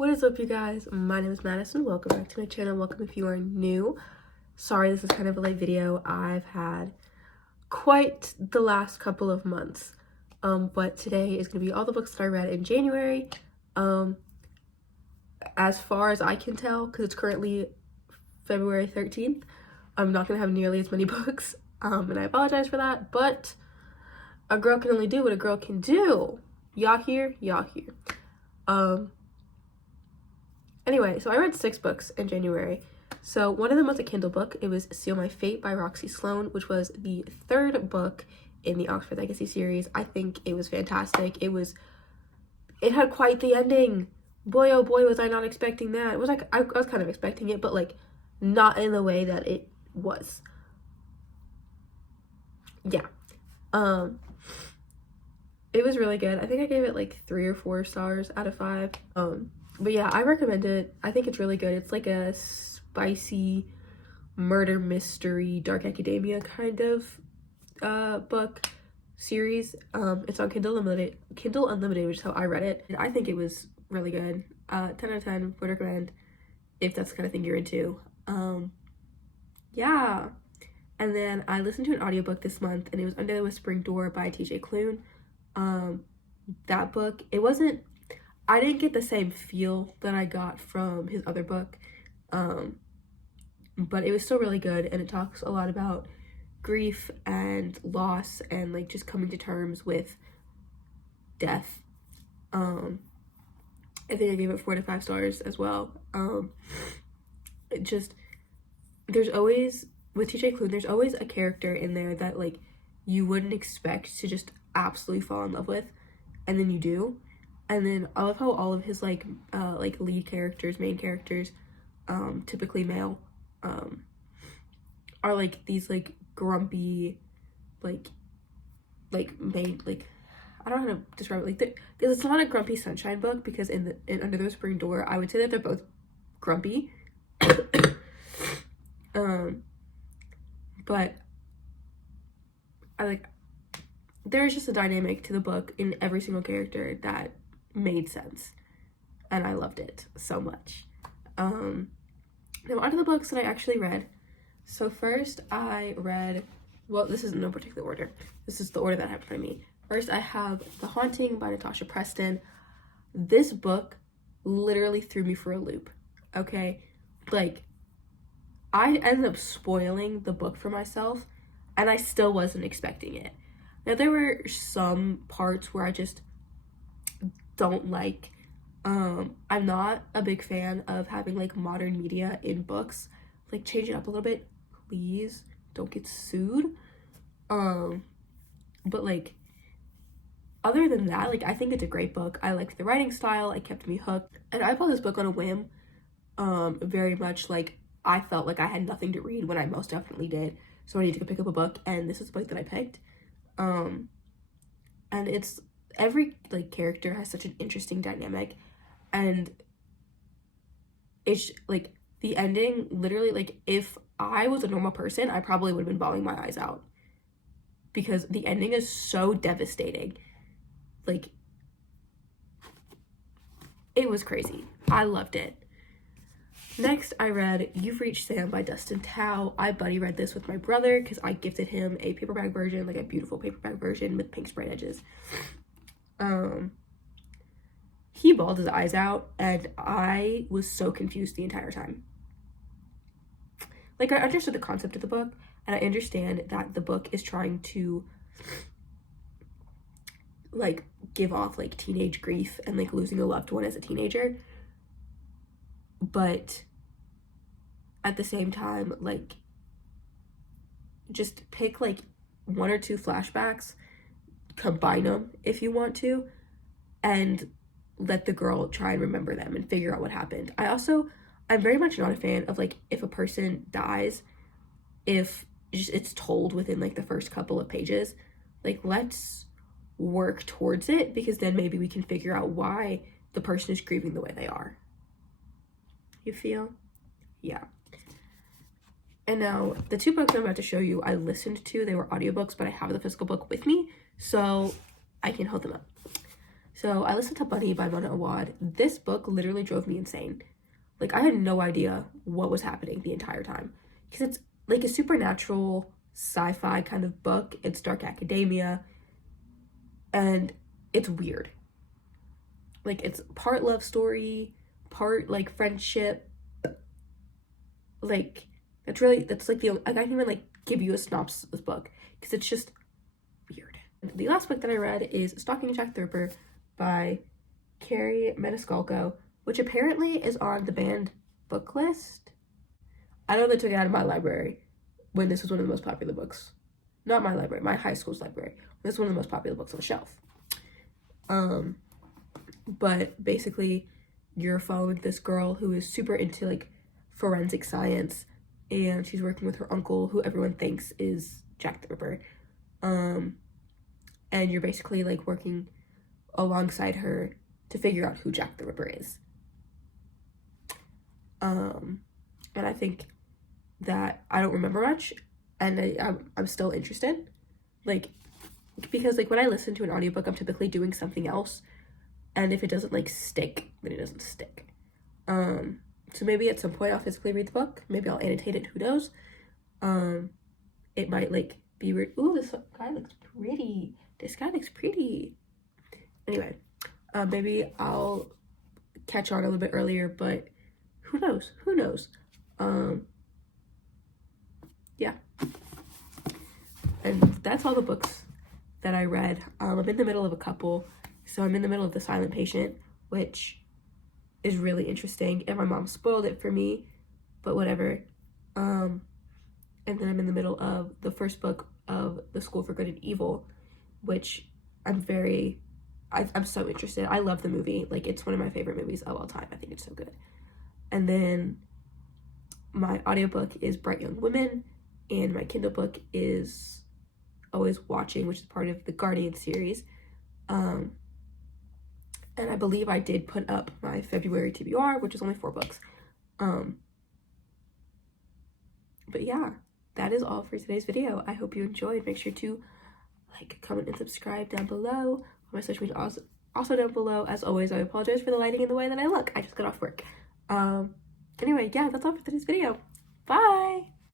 What is up, you guys? My name is Madison. Welcome back to my channel. Welcome if you are new. Sorry, this is kind of a late video. I've had quite the last couple of months. But today is going to be all the books that I read in January. As far as I can tell, because it's currently February 13th, I'm not going to have nearly as many books. And I apologize for that, but a girl can only do what a girl can do. Y'all here? Y'all here. Anyway, so I read 6 books in January. So one of them was a Kindle book. It was Seal My Fate by Roxy Sloan, which was the 3rd book in the Oxford Legacy series. I think it was fantastic. It had quite the ending. Boy, oh boy, was I not expecting that. It was like, I was kind of expecting it, but like not in the way that it was. Yeah. It was really good. I think I gave it like 3 or 4 stars out of 5. But yeah, I recommend it. I think it's really good. It's like a spicy murder mystery, dark academia kind of book series. It's on Kindle Unlimited, which is how I read it. And I think it was really good. 10 out of 10 would recommend if that's the kind of thing you're into. Yeah. And then I listened to an audiobook this month, and it was Under the Whispering Door by TJ Klune. That book, I didn't get the same feel that I got from his other book, but it was still really good, and it talks a lot about grief and loss and like just coming to terms with death. I think I gave it 4 to 5 stars as well. There's always, with TJ Klune, there's always a character in there that like you wouldn't expect to just absolutely fall in love with, and then you do. And then I love how all of his like lead characters, main characters, typically male, are like these like grumpy, like main, like I don't know how to describe it. Like it's not a grumpy sunshine book, because in Under the Whispering Door, I would say that they're both grumpy. But there's just a dynamic to the book in every single character that made sense, and I loved it so much. Now on to the books that I actually read. So first I read, well, this is in no particular order, this is the order that happened for me. First I have The Haunting by Natasha Preston. This book literally threw me for a loop. Okay, like I ended up spoiling the book for myself, and I still wasn't expecting it. Now there were some parts where I just don't like. I'm not a big fan of having like modern media in books. Like, change it up a little bit, please. Don't get sued. But like, other than that, like, I think it's a great book. I liked the writing style. It kept me hooked, and I bought this book on a whim. Very much like I felt like I had nothing to read when I most definitely did, so I needed to go pick up a book, and this is the book that I picked. And it's, every like character has such an interesting dynamic, and it's like the ending, literally, like if I was a normal person, I probably would have been bawling my eyes out, because the ending is so devastating. Like, it was crazy. I loved it. Next, I read You've Reached Sam by Dustin Tao. I buddy read this with my brother because I gifted him a paperback version, like a beautiful paperback version with pink sprayed edges. He bawled his eyes out, and I was so confused the entire time. Like, I understood the concept of the book, and I understand that the book is trying to like give off like teenage grief and like losing a loved one as a teenager, but at the same time, like, just pick like 1 or 2 flashbacks, combine them if you want to, and let the girl try and remember them and figure out what happened. I'm very much not a fan of like, if a person dies, if it's told within like the first couple of pages. Like, let's work towards it, because then maybe we can figure out why the person is grieving the way they are. You feel? Yeah. And now the 2 books I'm about to show you, I listened to. They were audiobooks, but I have the physical book with me, so I can hold them up. So I listened to Bunny by Mona Awad. This book literally drove me insane. Like, I had no idea what was happening the entire time. Because it's like a supernatural sci-fi kind of book. It's dark academia. And it's weird. Like, it's part love story, part, like, friendship. Like, that's like the, I can't even, like, give you a synopsis of this book. Because it's just weird. The last book that I read is Stalking Jack the Ripper by Carrie Maniscalco, which apparently is on the banned book list. I know they took it out of my library when this was one of the most popular books. Not my library, my high school's library. This is one of the most popular books on the shelf. But basically, you're following this girl who is super into, like, forensic science, and she's working with her uncle, who everyone thinks is Jack the Ripper. And you're basically, like, working alongside her to figure out who Jack the Ripper is. And I think that I don't remember much, and I'm still interested. Like, because, like, when I listen to an audiobook, I'm typically doing something else, and if it doesn't, like, stick, then it doesn't stick. So maybe at some point I'll physically read the book. Maybe I'll annotate it, who knows. It might, like, be weird. Ooh, this guy looks pretty. This guy looks pretty. Anyway, maybe I'll catch on a little bit earlier, but who knows? Who knows? Yeah. And that's all the books that I read. I'm in the middle of a couple. So I'm in the middle of The Silent Patient, which is really interesting. And my mom spoiled it for me, but whatever. And then I'm in the middle of the first book of The School for Good and Evil, which I'm so interested. I love the movie. Like, it's one of my favorite movies of all time. I think it's so good. And then my audiobook is Bright Young Women, and my Kindle book is Always Watching, which is part of the Guardian series. And I believe I did put up my February TBR, which is only 4 books. But yeah, that is all for today's video. I hope you enjoyed. Make sure to like, comment, and subscribe down below. My social media also down below. As always, I apologize for the lighting and the way that I look. I just got off work. Anyway, yeah, that's all for today's video. Bye!